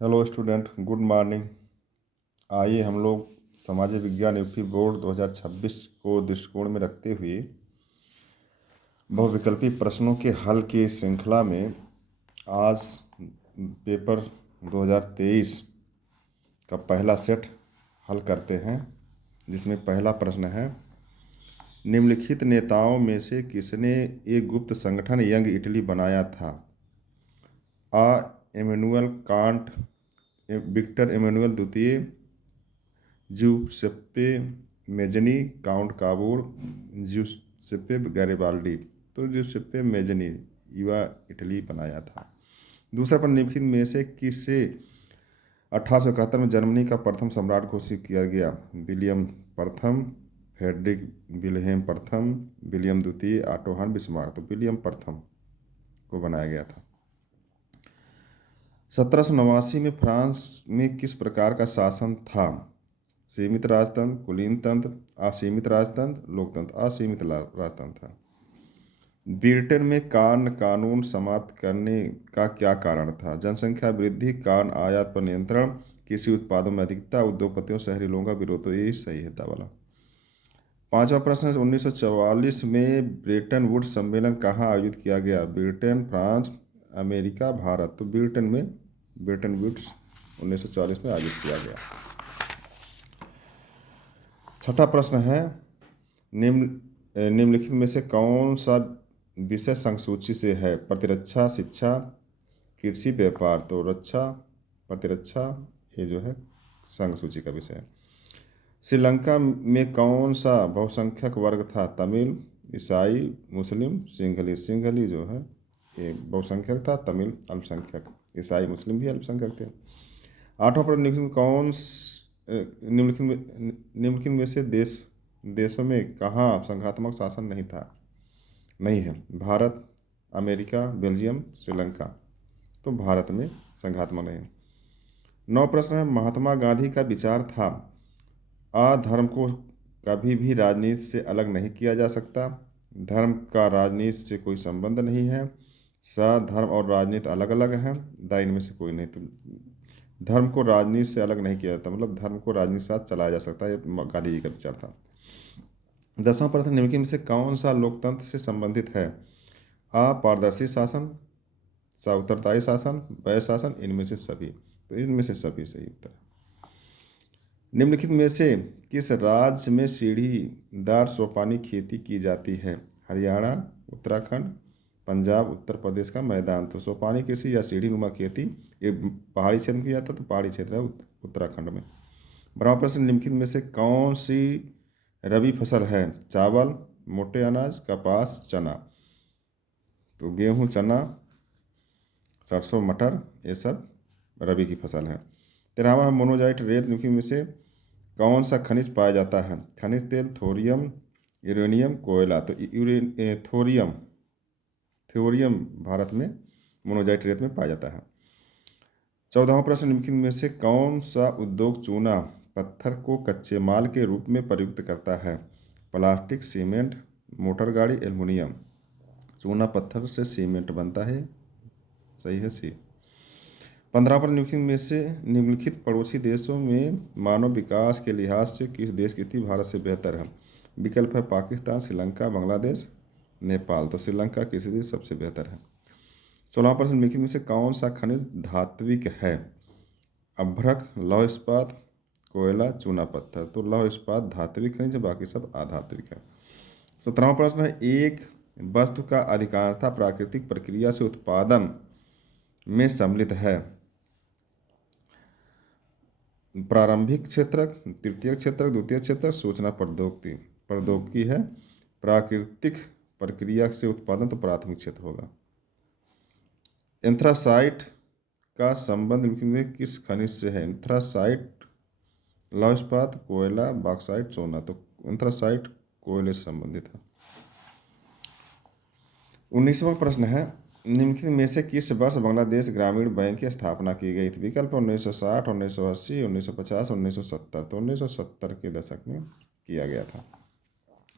Hello student, good morning. आइए हम लोग सामाजिक विज्ञान यूपी बोर्ड 2026 को दृष्टिकोण में रखते हुए बहुविकल्पी प्रश्नों के हल की श्रृंखला में आज पेपर 2023 का पहला सेट हल करते हैं, जिसमें पहला प्रश्न है, निम्नलिखित नेताओं में से किसने एक गुप्त संगठन यंग इटली बनाया था? आ इमैनुअल कांट, विक्टर इमैनुअल द्वितीय, ज्यूसेप्पे मेजनी, काउंट काबूर, ज्यूसेप्पे गैरिबाल्डी। तो ज्यूसेप्पे मेजनी युवा इटली बनाया था। दूसरा पर निम्नलिखित में से किसे 1871 में जर्मनी का प्रथम सम्राट घोषित किया गया? विलियम प्रथम, फ्रेडरिक विल्हेम प्रथम, विलियम द्वितीय, ऑटो हन बिस्मार्क। तो विलियम प्रथम को बनाया गया था। 1789 में फ्रांस में किस प्रकार का शासन था? सीमित राजतंत्र, कुलीन तंत्र, असीमित राजतंत्र, लोकतंत्र। असीमित राजतंत्र था। ब्रिटेन में कार्न कानून समाप्त करने का क्या कारण था? जनसंख्या वृद्धि, कार्न आयात पर नियंत्रण, कृषि उत्पादों में अधिकता, उद्योगपतियों शहरी लोगों का विरोध। तो यही सही है वाला। पांचवा प्रश्न, 1944 में ब्रेटन वुड्स सम्मेलन कहाँ आयोजित किया गया? Britain, France, America, Bharat. तो ब्रेटन वुड्स 1944 में आयोजित किया गया। छठा प्रश्न है, निम्नलिखित में से कौन सा विषय संसूची से है? प्रतिरक्षा, शिक्षा, कृषि, व्यापार। तो रक्षा, प्रतिरक्षा ये जो है संसूची का विषय है। श्रीलंका में कौन सा बहुसंख्यक वर्ग था? तमिल, ईसाई, मुस्लिम, सिंघली। सिंघली जो है ये बहुसंख्यक था, तमिल अल्पसंख्यक, ईसाई मुस्लिम भी अल्पसंख्यक थे। आठवां प्रश्न, निम्नलिखित में से देशों में कहाँ संघात्मक शासन नहीं है? Bharat, America, Belgium, Sri Lanka. तो भारत में संघात्मक नहीं। 9 प्रश्न है, महात्मा गांधी का विचार था, अधर्म को कभी भी राजनीति से अलग नहीं किया जा सकता, धर्म का राजनीति से कोई संबंध नहीं है, धर्म और राजनीति अलग अलग हैं, इनमें से कोई नहीं। तो धर्म को राजनीति से अलग नहीं किया जाता, मतलब धर्म को राजनीति के साथ चलाया जा सकता है, ये गांधी जी का विचार था। 10वां प्रश्न, निम्नलिखित में से कौन सा लोकतंत्र से संबंधित है? आ पारदर्शी शासन, सा उत्तरदायी शासन, व्यय शासन, इनमें से सभी। तो इनमें से सभी सही उत्तर। निम्नलिखित में से किस राज्य में सीढ़ीदार सोपानी खेती की जाती है? हरियाणा, उत्तराखंड, पंजाब, उत्तर प्रदेश का मैदान। तो सोपानी कृषि या सीढ़ी नुमा खेती ये पहाड़ी क्षेत्र में किया जाता है, तो पहाड़ी क्षेत्र है उत्तराखंड में। 12वां प्रश्न, निम्नलिखित में से कौन सी रबी फसल है? चावल, मोटे अनाज, कपास, चना। तो गेहूँ, चना, सरसों, मटर ये सब रबी की फसल है। 13वां, मोनोजाइट रेत निम्नलिखित में से कौन सा खनिज पाया जाता है? खनिज तेल, थोरियम, यूरेनियम, कोयला। तो थोरियम भारत में मोनोजाइट रेत में पाया जाता है। 14वां प्रश्न, निम्नलिखित में से कौन सा उद्योग चूना पत्थर को कच्चे माल के रूप में प्रयुक्त करता है? प्लास्टिक, सीमेंट, मोटर गाड़ी, एल्युमिनियम। चूना पत्थर से सीमेंट बनता है, सही है सी। 15 पर निम्नलिखित पड़ोसी देशों में मानव विकास के लिहाज से किस देश की स्थिति भारत से बेहतर है? विकल्प है पाकिस्तान, श्रीलंका, बांग्लादेश, नेपाल। तो श्रीलंका की स्थिति सबसे बेहतर है। 16% निम्नलिखित में से कौन सा खनिज धात्विक है? अभ्रक, लौह इस्पात, कोयला, चूना पत्थर। तो लौह इस्पात धात्विक खनिज, बाकी सब अधात्विक है। 17वां प्रश्न है, एक वस्तु का अधिकांशतः प्राकृतिक प्रक्रिया से उत्पादन में सम्मिलित है। प्रारंभिक क्षेत्रक, तृतीय क्षेत्रक, द्वितीय क्षेत्रक, सूचना प्रौद्योगिकी है। प्राकृतिक प्रक्रिया से उत्पादन तो प्राथमिक क्षेत्र होगा। एंथ्रासाइट का संबंध में किस खनिज से है? एंथ्रासाइट लौह इस्पात, कोयला, बॉक्साइट, सोना। तो एंथ्रासाइट कोयले से संबंधित है। 19वां प्रश्न है, निम्नलिखित में से किस वर्ष बांग्लादेश ग्रामीण बैंक की स्थापना की गई थी? विकल्प 1960, 1980, 1950, 1970। तो 1970 के दशक में किया गया था।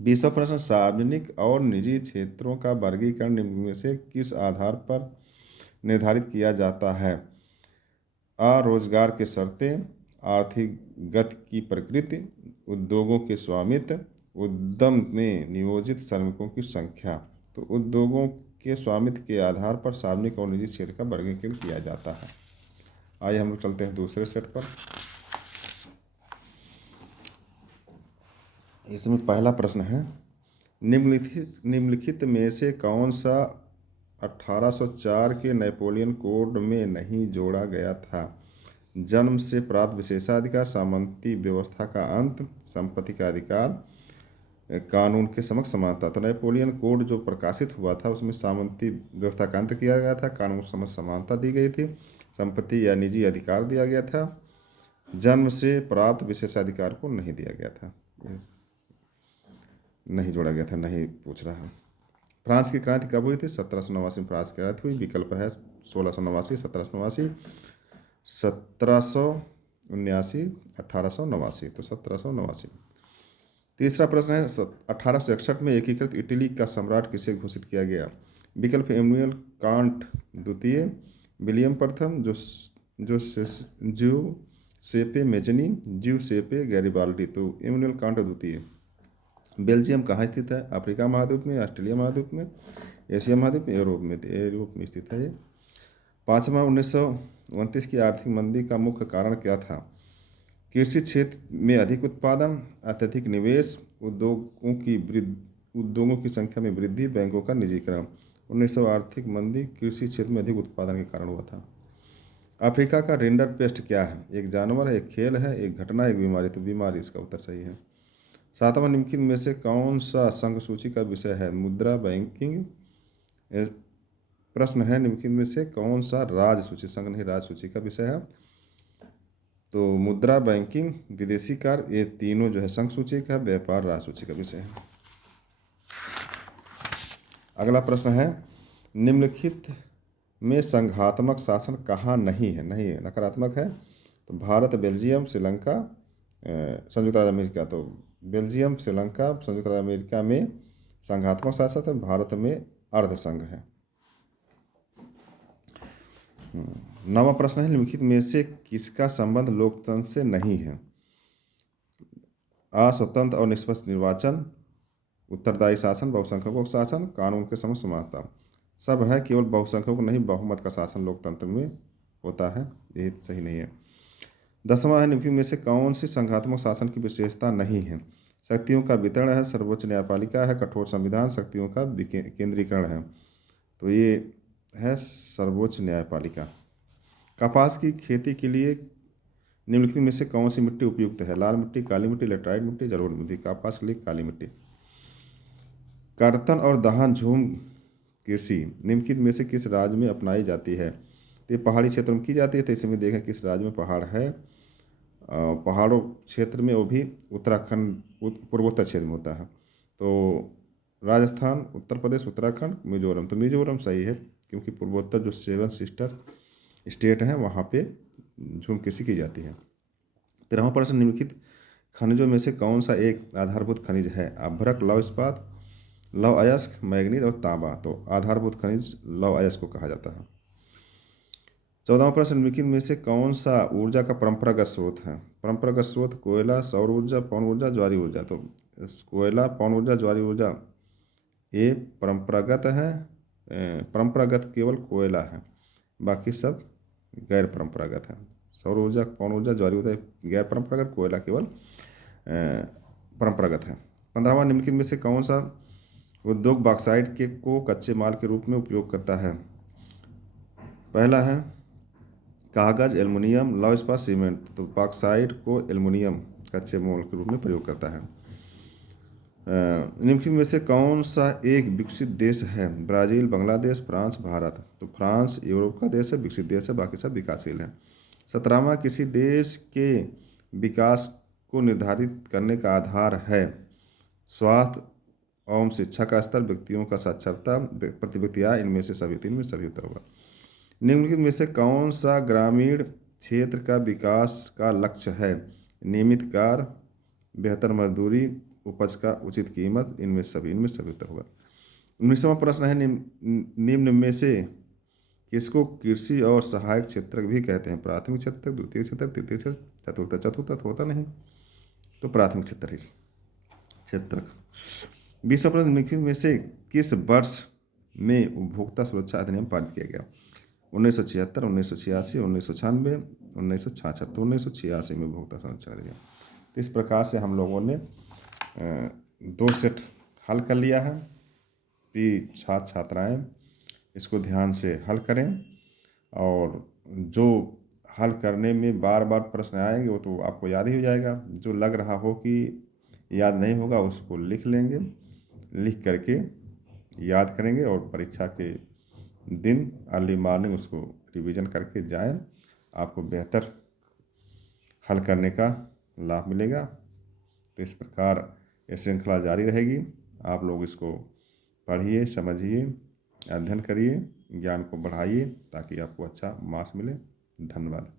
20वां प्रश्न, सार्वजनिक और निजी क्षेत्रों का वर्गीकरण निम्न में से किस आधार पर निर्धारित किया जाता है? रोजगार के शर्तें, आर्थिक गति की प्रकृति, उद्योगों के स्वामित्व, उद्यम में नियोजित श्रमिकों की संख्या। तो उद्योगों के स्वामित्व के आधार पर सार्वजनिक और निजी क्षेत्र का वर्गीकरण किया जाता है। आइए हम लोग चलते हैं दूसरे सेट पर। इसमें पहला प्रश्न है, निम्नलिखित में से कौन सा 1804 के नेपोलियन कोड में नहीं जोड़ा गया था? जन्म से प्राप्त विशेषाधिकार, सामंती व्यवस्था का अंत, संपत्ति का अधिकार, कानून के समक्ष समानता। तो नेपोलियन कोड जो प्रकाशित हुआ था उसमें सामंती व्यवस्था का अंत किया गया था, कानून के समक्ष समानता दी गई थी, संपत्ति या निजी अधिकार दिया गया था, जन्म से प्राप्त विशेषाधिकार को नहीं दिया गया था, नहीं जोड़ा गया था, नहीं पूछ रहा है। फ्रांस की क्रांति कब हुई थी? 1789 में फ्रांस की क्रांति हुई। विकल्प है 1689, 1789, 1779, 1889। तो 1789। तीसरा प्रश्न है, 1861 में एकीकृत इटली का सम्राट किसे घोषित किया गया? विकल्प इमैनुएल कांट द्वितीय, विलियम प्रथम, ज्यूसेपे मेज़नी, ज्यूसेपे गैरिबाल्डी। तो इमैनुएल कांट द्वितीय। बेल्जियम कहाँ स्थित है? अफ्रीका महाद्वीप में, ऑस्ट्रेलिया महाद्वीप में, एशिया महाद्वीप में, यूरोप में स्थित है ये। पाँचवा, 1929 की आर्थिक मंदी का मुख्य कारण क्या था? कृषि क्षेत्र में अधिक उत्पादन, अत्यधिक निवेश, उद्योगों की संख्या में वृद्धि, बैंकों का निजीकरण। 1900 आर्थिक मंदी कृषि क्षेत्र में अधिक उत्पादन के कारण हुआ था। अफ्रीका का रिंडर पेस्ट क्या है? एक जानवर है, एक खेल है, एक घटना, एक बीमारी। तो बीमारी इसका उत्तर सही है। सातवां, निम्नलिखित में से कौन सा संघ सूची का विषय है? मुद्रा बैंकिंग। प्रश्न है, निम्नलिखित में से कौन सा राज्य सूची, संघ नहीं राज्य सूची का विषय है? तो मुद्रा बैंकिंग, विदेशी कार्य, ये तीनों जो है संघ सूची का, व्यापार राज्य सूची का विषय है। अगला प्रश्न है, निम्नलिखित में संघात्मक शासन कहाँ नहीं है? नहीं है, नकारात्मक है। तो भारत, बेल्जियम, श्रीलंका, संयुक्त राज्य अमेरिका। तो बेल्जियम, श्रीलंका, संयुक्त राज्य अमेरिका में संघात्मक शासन है, भारत में अर्धसंघ है। नवा प्रश्न है, निम्नलिखित में से किसका संबंध लोकतंत्र से नहीं है? आ, स्वतंत्र और निष्पक्ष निर्वाचन, उत्तरदायी शासन, बहुसंख्यकों का शासन, कानून के समक्ष समानता। सब है, केवल बहुसंख्यकों नहीं, बहुमत का शासन लोकतंत्र में होता है, ये सही नहीं है। 10वां है, निम्नलिखित में से कौन सी संघात्मक शासन की विशेषता नहीं है? शक्तियों का वितरण है, सर्वोच्च न्यायपालिका है, कठोर संविधान, शक्तियों का केंद्रीकरण है। तो ये है सर्वोच्च न्यायपालिका। कपास की खेती के लिए निम्नलिखित में से कौन सी मिट्टी उपयुक्त है? लाल मिट्टी, काली मिट्टी, लेटराइट मिट्टी, जलोढ़ मिट्टी। कपास के लिए काली मिट्टी। कर्तन और दहन झूम कृषि निम्नलिखित में से किस राज्य में अपनाई जाती है? तो ये पहाड़ी क्षेत्र में की जाती है। तो इसमें देखें किस राज्य में पहाड़ है। पहाड़ों क्षेत्र में, वो भी उत्तराखंड, पूर्वोत्तर क्षेत्र में होता है। तो राजस्थान, उत्तर प्रदेश, उत्तराखंड, मिजोरम। तो मिजोरम सही है, क्योंकि पूर्वोत्तर जो 7 सिस्टर स्टेट हैं वहाँ पे झूम कृषि की जाती है। 13वां प्रश्न, निम्नलिखित खनिजों में से कौन सा एक आधारभूत खनिज है? अभ्रक, लौह इस्पात, लौह अयस्क, मैग्नीज और तांबा। तो आधारभूत खनिज लौह अयस्क को कहा जाता है। 14वां प्रश्न, निम्नलिखित में से कौन सा ऊर्जा का परंपरागत स्रोत है? परंपरागत स्रोत कोयला, सौर ऊर्जा, पवन ऊर्जा, ज्वारीय ऊर्जा। तो कोयला, पवन ऊर्जा, ज्वारीय ऊर्जा ये परंपरागत है। परंपरागत केवल कोयला है, बाकी सब गैर परंपरागत है। सौर ऊर्जा, पवन ऊर्जा, ज्वारीय ऊर्जा गैर परंपरागत, कोयला केवल परंपरागत है। 15वां, निम्नलिखित में से कौन सा उद्योग बॉक्साइट के को कच्चे माल के रूप में उपयोग करता है? पहला है कागज, एल्युमिनियम, लौह इस्पात, सीमेंट। तो बॉक्साइट को एल्युमिनियम कच्चे माल के रूप में प्रयोग करता है। निम्नलिखित में से कौन सा एक विकसित देश है? Brazil, Bangladesh, France, Bharat. तो फ्रांस यूरोप का देश है, विकसित देश है, बाकी सब विकासशील है। 17वां, किसी देश के विकास को निर्धारित करने का आधार है? स्वास्थ्य एवं शिक्षा का स्तर, व्यक्तियों का साक्षरता, प्रति व्यक्ति आय। इनमें से सभी, तीन में सभी उत्तर होगा। निम्नलिखित में से कौन सा ग्रामीण क्षेत्र का विकास का लक्ष्य है? नियमित कार्य, बेहतर मजदूरी, उपज का उचित कीमत। इनमें सभी उत्तर होगा। 19वां प्रश्न है, निम्न में से किसको कृषि और सहायक क्षेत्रक भी कहते हैं? प्राथमिक क्षेत्रक, द्वितीय क्षेत्रक, तृतीय क्षेत्रक, चतुर्थ। चतुर्थ तो होता नहीं, तो प्राथमिक क्षेत्रक। विश्व प्रसिद्ध निम्नलिखित में से किस वर्ष में उपभोक्ता सुरक्षा अधिनियम पारित किया गया? 1976, 1986, 1996, 1966। तो 1986 में उपभोक्ता संरक्षण अधिनियम। तो इस प्रकार से हम लोगों ने 2 सेट हल कर लिया है कि छात्र छात्राएँ इसको ध्यान से हल करें, और जो हल करने में बार बार प्रश्न आएंगे वो तो आपको याद ही हो जाएगा। जो लग रहा हो कि याद नहीं होगा उसको लिख लेंगे, लिख करके याद करेंगे और परीक्षा के दिन अर्ली मॉर्निंग उसको रिवीजन करके जाएं, आपको बेहतर हल करने का लाभ मिलेगा। तो इस प्रकार ये श्रृंखला जारी रहेगी। आप लोग इसको पढ़िए, समझिए, अध्ययन करिए, ज्ञान को बढ़ाइए ताकि आपको अच्छा मार्क्स मिले। धन्यवाद।